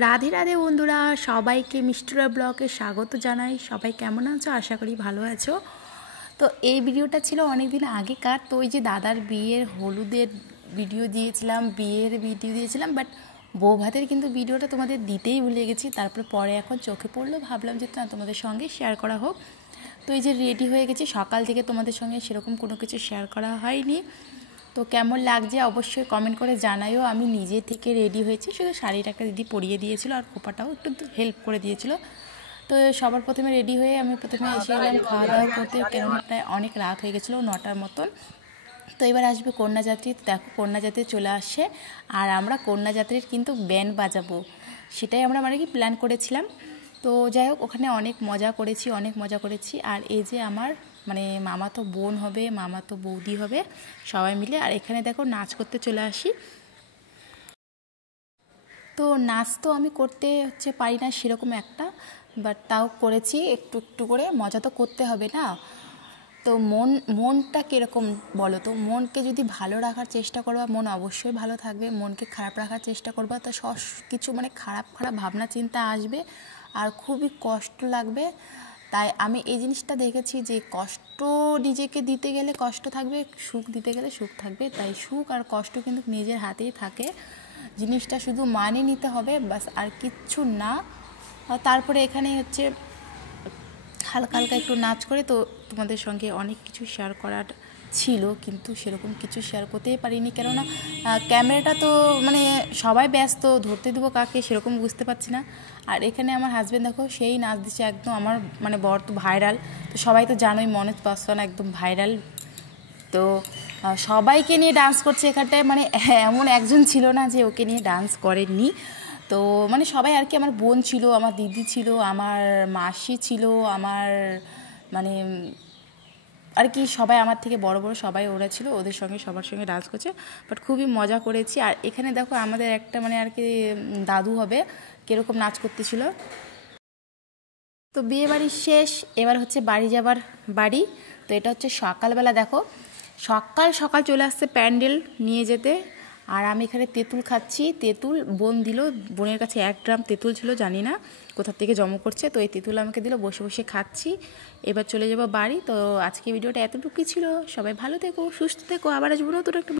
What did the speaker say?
রাধে রাধে বন্ধুরা, সবাইকে মিষ্টুরা ব্লগে স্বাগত জানাই। সবাই কেমন আছো? আশা করি ভালো আছো। তো এই ভিডিওটা ছিল অনেক দিন আগেকার। তো ওই যে দাদার বিয়ের হলুদের ভিডিও দিয়েছিলাম, বিয়ের ভিডিও দিয়েছিলাম, বাট বউ ভাতের কিন্তু ভিডিওটা তোমাদের দিতেই ভুলে গেছি। তারপরে পরে এখন চোখে পড়লো, ভাবলাম যে না, তোমাদের সঙ্গে শেয়ার করা হোক। তো এই যে রেডি হয়ে গেছি, সকাল থেকে তোমাদের সঙ্গে সেরকম কোনো কিছু শেয়ার করা হয়নি। তো কেমন লাগছে অবশ্যই কমেন্ট করে জানাইও। আমি নিজে থেকে রেডি হয়েছি, শুধু শাড়িটা একটা দিদি পরিয়ে দিয়েছিল আর খোপাটাও একটু হেল্প করে দিয়েছিল। তো সবার প্রথমে রেডি হয়ে আমি প্রথমে এসে গেলাম খাওয়া দাওয়া করতে, কেননা প্রায় অনেক রাত হয়ে গেছিলো, 9টার মতন। তো এবার আসবে কন্যাযাত্রী। দেখো কন্যাযাত্রী চলে আসছে, আর আমরা কন্যাযাত্রীর কিন্তু ব্যান্ড বাজাবো, সেটাই আমরা কি প্ল্যান করেছিলাম। তো যাই হোক, ওখানে অনেক মজা করেছি। আর এই যে আমার মামাতো বোন হবে, মামাতো বৌদি হবে, সবাই মিলে। আর এখানে দেখো নাচ করতে চলে আসি। তো নাচ তো আমি করতে পারি না সেরকম একটা, বাট তাও করেছি একটু একটু করে। মজা তো করতে হবে না? তো মনটা কীরকম বলো তো? মনকে যদি ভালো রাখার চেষ্টা করবা, মন অবশ্যই ভালো থাকবে। মনকে খারাপ রাখার চেষ্টা করবা, তো সব কিছু খারাপ ভাবনা চিন্তা আসবে আর খুবই কষ্ট লাগবে। তাই আমি এই জিনিসটা দেখেছি যে কষ্ট নিজেকে দিতে গেলে কষ্ট থাকবে, সুখ দিতে গেলে সুখ থাকবে। তাই সুখ আর কষ্ট কিন্তু নিজের হাতেই থাকে, জিনিসটা শুধু মানিয়ে নিতে হবে, বাস, আর কিচ্ছু না। তারপরে এখানে হালকা হালকা একটু নাচ করে। তো তোমাদের সঙ্গে অনেক কিছু শেয়ার করার ছিল, কিন্তু সেরকম কিছু শেয়ার করতেই পারিনি, কেননা ক্যামেরাটা তো সবাই ব্যস্ত, ধরতে দেবো কাকে সেরকম বুঝতে পারছি না। আর এখানে আমার হাজব্যান্ড দেখো সেই নাচ দিচ্ছে একদম। আমার বর তো ভাইরাল, তো সবাই তো জানোই, মনোজ পাসওয়ান একদম ভাইরাল। তো সবাইকে নিয়ে ডান্স করছে এখানটায়, এমন একজন ছিল না যে ওকে নিয়ে ডান্স করেননি। তো সবাই আর কি, আমার বোন ছিল, আমার দিদি ছিল, আমার মাসি ছিল, আমার আর কি সবাই আমার থেকে বড় বড় সবাই ওরা ছিল, ওদের সঙ্গে সবার সঙ্গে ডান্স করছে। বাট খুবই মজা করেছি। আর এখানে দেখো আমাদের একটা আর কি দাদু হবে, কীরকম নাচ করতেছিল। তো বিয়ে বাড়ি শেষ, এবার বাড়ি যাবার বাড়ি। তো এটা সকালবেলা, দেখো সকাল সকাল চলে আসছে প্যান্ডেল নিয়ে যেতে। আর আমি এখানে তেঁতুল খাচ্ছি। তেঁতুল বোন দিল, বোনের কাছে 1 গ্রাম তেঁতুল ছিল, জানি না কোথা থেকে জমা করছে। তো এই তেঁতুল আমাকে দিল, বসে বসে খাচ্ছি। এবার চলে যাব বাড়ি। তো আজকে ভিডিওটা এতটুকুই ছিল। সবাই ভালো থেকো, সুস্থ থেকো, আবার আসবো নতুন একটা